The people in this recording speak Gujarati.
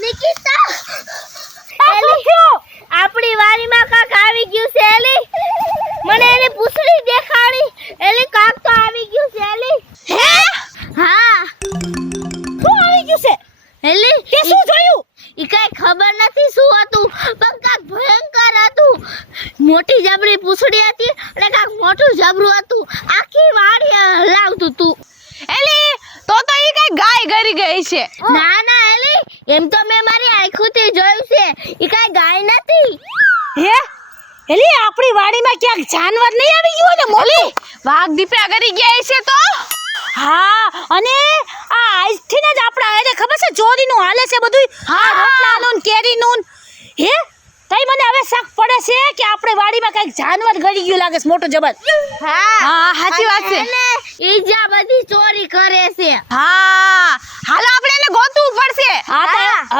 નિકિતા આપણી વાડીમાં કાક આવી ગયું છે એલી. મને એની પૂછડી દેખાડી. એલી કાક તો આવી ગયું છે એલી. હે? હા. શું આવી ગયું છે? એલી તે શું જોયું? ઈ કઈ ખબર નથી શું હતું પણ કાક ભયંકર હતું. મોટી જબરી પૂછડી હતી અને કાક મોટું જબરું હતું. આખી વાડી હલાવતું તું. એલી તો તો ઈ કઈ ગાય ગરી ગઈ છે. ના ના એમ તો મેં મારી આંખોથી જોયું છે. એ કઈ ગાય નથી. હે? એલી આપણી વાડીમાં ક્યાંક જાનવર નહીં આવી ગયું ને મોલી વાઘ દીપડા ગરી ગયા છે તો? હા અને આ આજથી જ આપણા હારે ખબર છે ચોરીનું હાલે છે બધું હા રોટલાનું નું કેરીનું. હે? તઈ મને હવે શક પડે છે કે આપણે વાડીમાં કંઈક જાનવર ગળી ગયું લાગે છે મોટો જબર? હા હા સાચી વાત છે. એને ઈ જ્યાં બધી ચોરી કરે છે. હા